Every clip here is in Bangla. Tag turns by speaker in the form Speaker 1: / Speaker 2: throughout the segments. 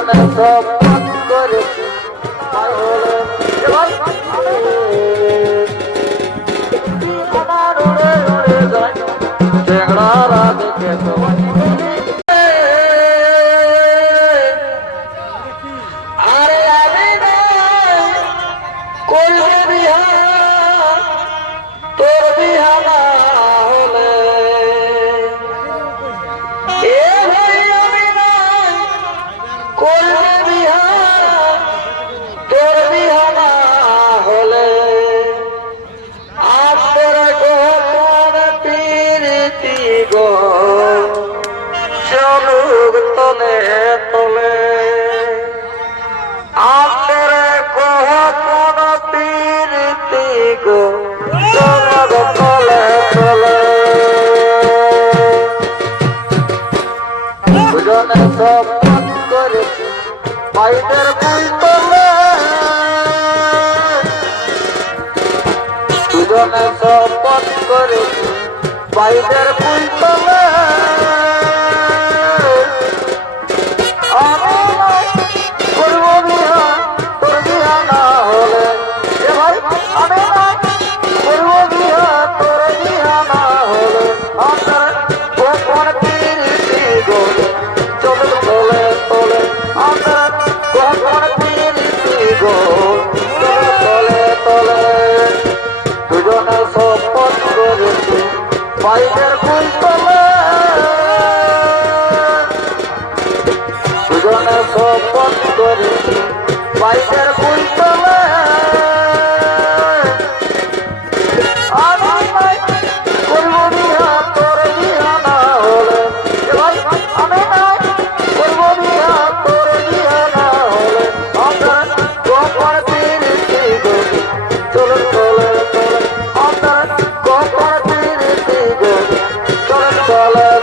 Speaker 1: জীবনে সব পাপ করেছি আর হলো এবার আমার উড়ে উড়ে যায় চেংড়ারা দেখে তো আরে আমি না করলে বিহা তোর বিহা না গো তোর তলে তলে দুজনে সব করেছি পাইদের বই তলে দুজনে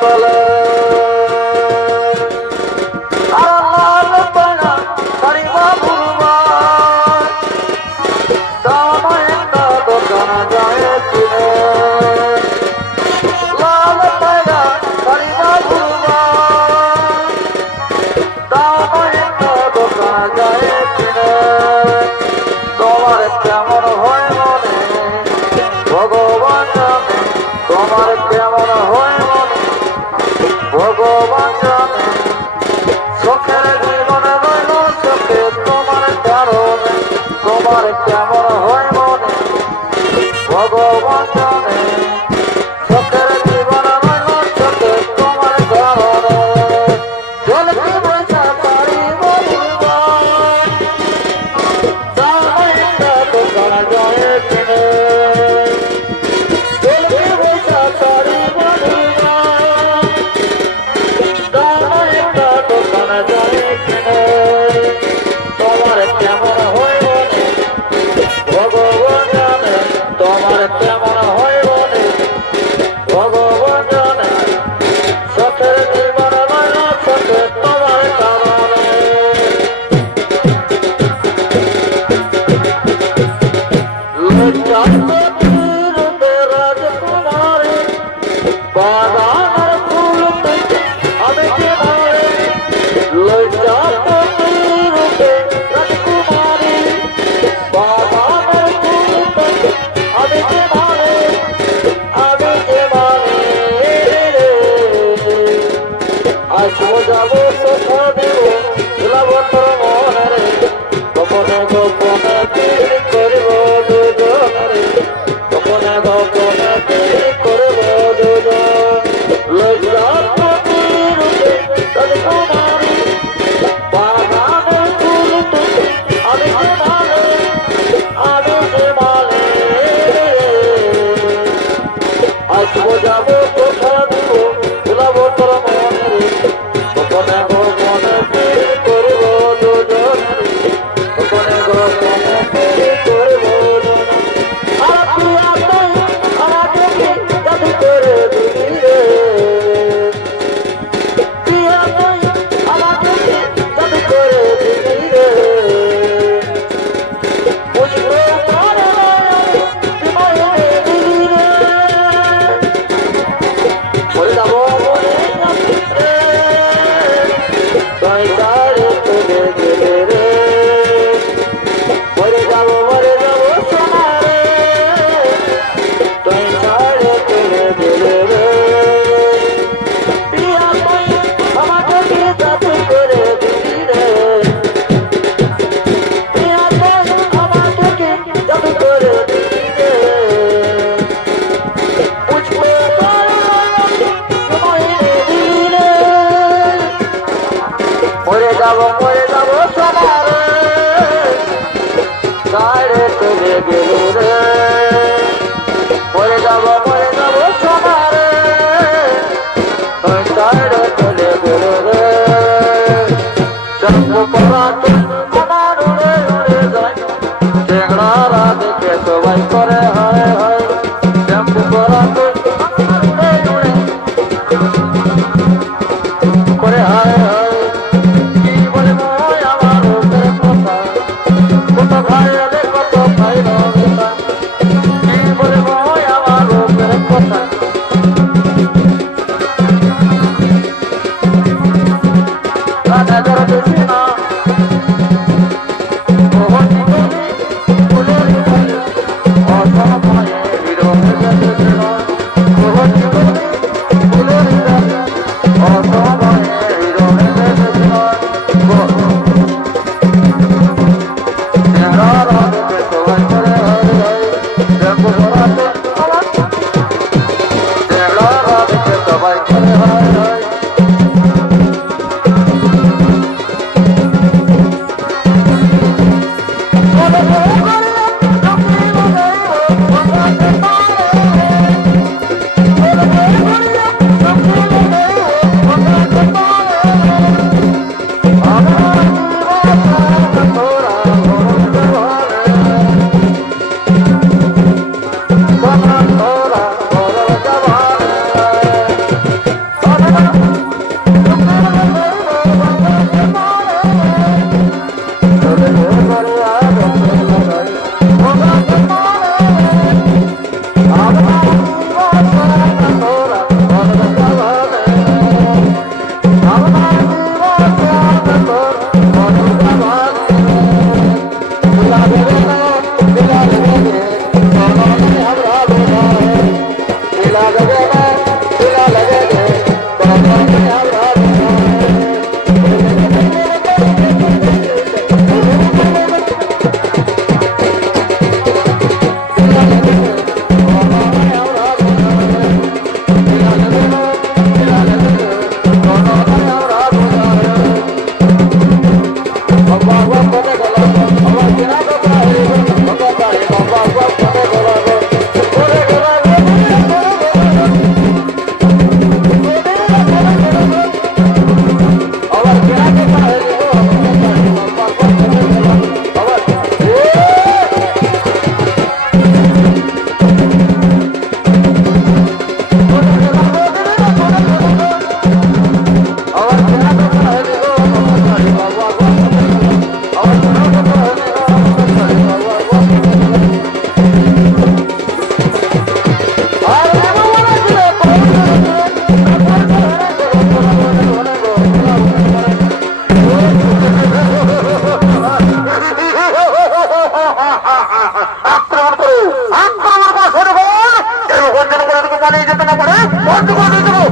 Speaker 1: তালা আজ যাব তো ఓటు కొడుతున్నారు